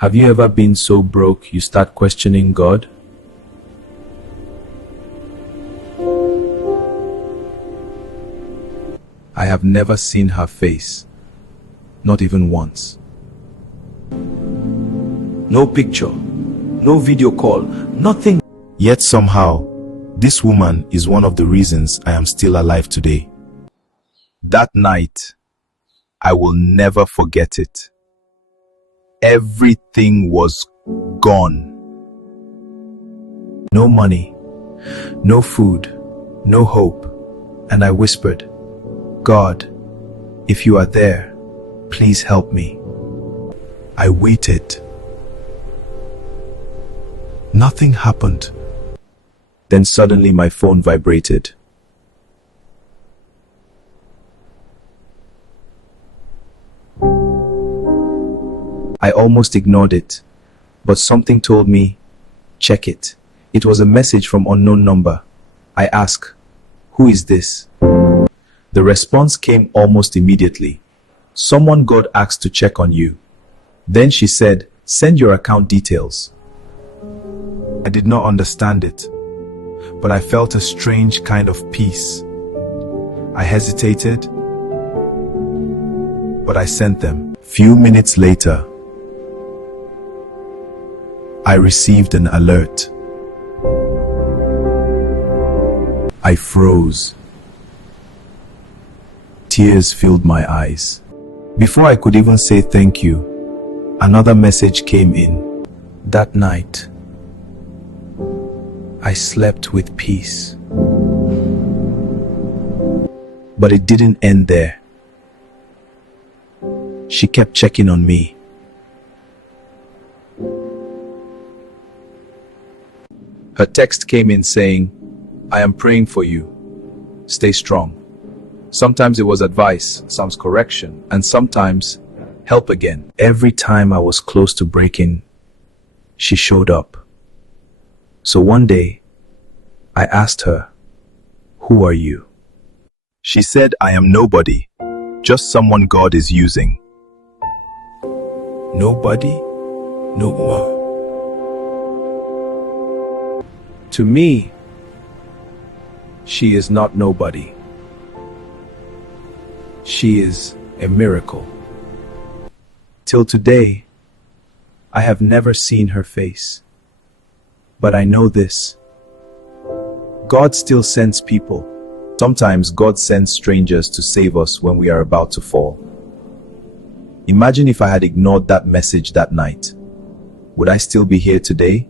Have you ever been so broke you start questioning God? I have never seen her face, not even once. No picture, no video call, nothing. Yet somehow, this woman is one of the reasons I am still alive today. That night, I will never forget it. Everything was gone. No money, no food, no hope. And I whispered, God, if you are there, please help me. I waited. Nothing happened. Then suddenly my phone vibrated. I almost ignored it, but something told me, check it. It was a message from unknown number. I asked, who is this? The response came almost immediately. Someone God asked to check on you. Then she said, send your account details. I did not understand it, but I felt a strange kind of peace. I hesitated, but I sent them. Few minutes later, I received an alert. I froze. Tears filled my eyes. Before I could even say thank you, another message came in. That night, I slept with peace. But it didn't end there. She kept checking on me. Her text came in saying, I am praying for you. Stay strong. Sometimes it was advice, sometimes correction, and sometimes help again. Every time I was close to breaking, she showed up. So one day, I asked her, who are you? She said, I am nobody, just someone God is using. Nobody? No more. To me, she is not nobody. She is a miracle. Till today, I have never seen her face. But I know this. God still sends people. Sometimes God sends strangers to save us when we are about to fall. Imagine if I had ignored that message that night. Would I still be here today?